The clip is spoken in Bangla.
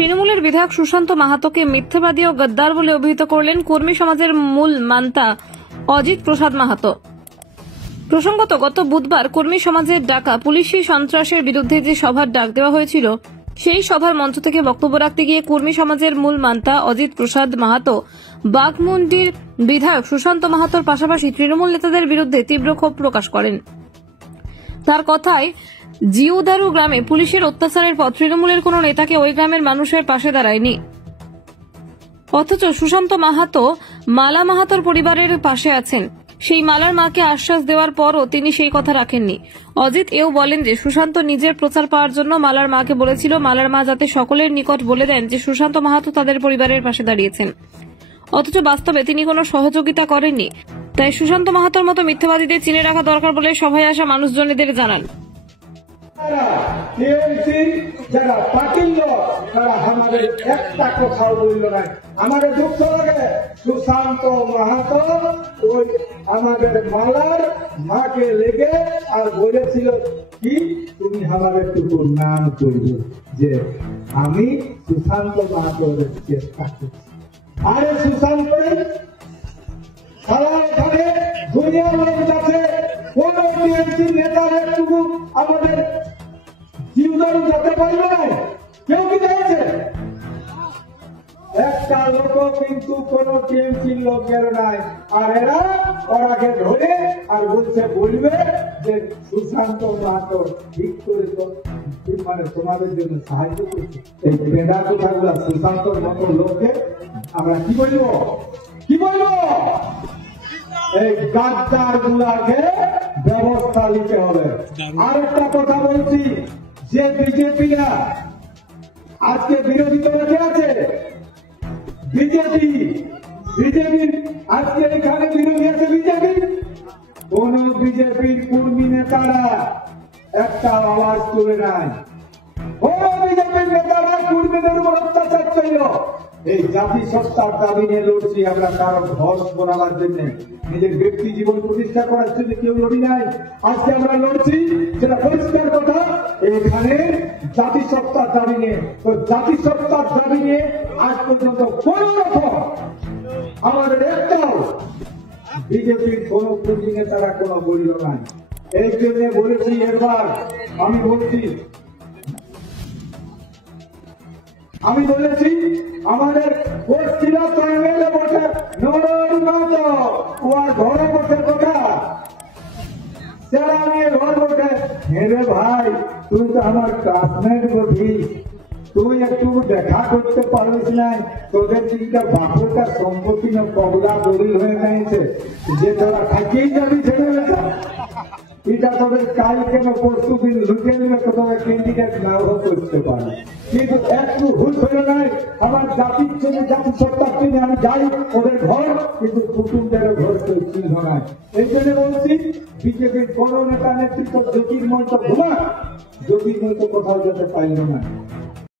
তৃণমূলের বিধায়ক সুশান্ত মাহাতোকে মিথ্যাবাদী ও গদ্দার বলে অভিহিত করলেন কর্মী সমাজের মূল মান্তা অজিত প্রসাদ মাহাতো। প্রসঙ্গত, গত বুধবার কর্মী সমাজের ডাকা পুলিশি সন্ত্রাসের বিরুদ্ধে যে সভার ডাক দেওয়া হয়েছিল, সেই সভার মঞ্চ থেকে বক্তব্য রাখতে গিয়ে কর্মী সমাজের মূল মান্তা অজিত প্রসাদ মাহাতো বাঘমুন্ডির বিধায়ক সুশান্ত মাহাতোর পাশাপাশি তৃণমূল নেতাদের বিরুদ্ধে তীব্র ক্ষোভ প্রকাশ করেন। তার কথায়, জিউদারু গ্রামে পুলিশের অত্যাচারের পর তৃণমূলের কোন নেতাকে ওই গ্রামের মানুষের পাশে দাঁড়ায়নি, অথচ সুশান্ত মাহাতো মালা মাহাতোর পরিবারের পাশে আছেন। সেই মালার মাকে আশ্বাস দেওয়ার পরও তিনি সেই কথা রাখেননি। অজিত এও বলেন যে সুশান্ত নিজের প্রচার পাওয়ার জন্য মালার মাকে বলেছিল মালার মা যাতে সকলের নিকট বলে দেন যে সুশান্ত মাহাতো তাদের পরিবারের পাশে দাঁড়িয়েছেন, অথচ বাস্তবে তিনি কোনো সহযোগিতা করেননি। তাই সুশান্ত মাহাতোর মতো মিথ্যাবাদীদের চিনে রাখা দরকার বলে সভায় আসা মানুষজনেদের জানান। যারা পার্টির লোক তারা আমাদের একটা কথাও বলল না। আমাদের দুঃখ লাগে, সুশান্ত মাহাতো ওই আমাদের মালার মাকে লেগে আর বলেছিল কি তুমি আমাদের টুকু নাম করবে যে আমি সুশান্ত মাহাতোর চেষ্টা করছি। আরে সুশান্ত সারা এখানে দুনিয়ার লোক আছে, কোন টিএমসি নেতার একটুকু আমাদের জিউদারু যেতে পারবে না, কেউ কি চাইছে? একটা লোক কিন্তু কোন টিএমসির লোকের নাই, আর এরা ওরাকে ধরে আর বলবে যে সুশান্ত মাহাতো ঠিক করে মানে তোমাদের জন্য সাহায্য করছে। এই বেড়া কোথাগুলা সুশান্তর মতো লোককে আমরা কি বলবো এই গাদ্দার গুলাকে ব্যবস্থা নিতে হবে। আর একটা কথা বলছি, যে বিজেপিরা আজকে বিরোধী দলে আছে, বিজেপির আজকে এখানে বিরোধী আছে বিজেপি, কোন বিজেপির কর্মী নেতারা একটা আওয়াজ তুলে নাই। কোন বিজেপির নেতারা কর্মীদের উপর অত্যাচার করল। এই জাতিসত্তার দাবি নিয়ে লড়ছি আমরা, কারণ ঘর বানাবার জন্য, নিজের ব্যক্তি জীবন প্রতিষ্ঠা করার জন্য কেউ লড়ি নাই। আজকে আমরা লড়ছি, যেটা পরিষ্কার কথা, এখানে জাতিসত্তার দাবি নিয়ে। তো জাতিসত্তার দাবি নিয়ে আজ পর্যন্ত কোন রকম আমাদের একটাও বিজেপির কোন কর্মী নেতারা কোন বলিল নাই। এই জন্য বলেছি, এবার আমি বলছি, আমাদের ভোট ছিল তৃণমূলে বসে ওর ঘরে বসে কথা সেরা নিয়ে ঘর বসে, হেরে ভাই তুই তো আমার ক্লাসমেট বলবি, তুই একটু দেখা করতে পারিস নাই, তোদের চিন্তা বাপুটা সম্পত্তি না কবলা দলিল হয়ে গেছে যে তোরা থাকিয়েই যাবি ছেড়ে এটা তোদের কাল কেন পরশু দিন লুটে নিলে তোদের ক্যান্ডিডেট নাও করতে পারে। কিন্তু একটু ভুল হয়ে নাই, আমার জাতির জন্য জাতিসত্তার জন্য আমি যাই ওদের ঘর, কিন্তু কুটুমদের ঘর চিহ্ন নাই। এই জন্য বলছি, বিজেপির বড় নেতা নেতৃত্ব জ্যোতির্ময় তো ঘুমা, জ্যোতির্ময় তো কোথাও যেতে পারল না।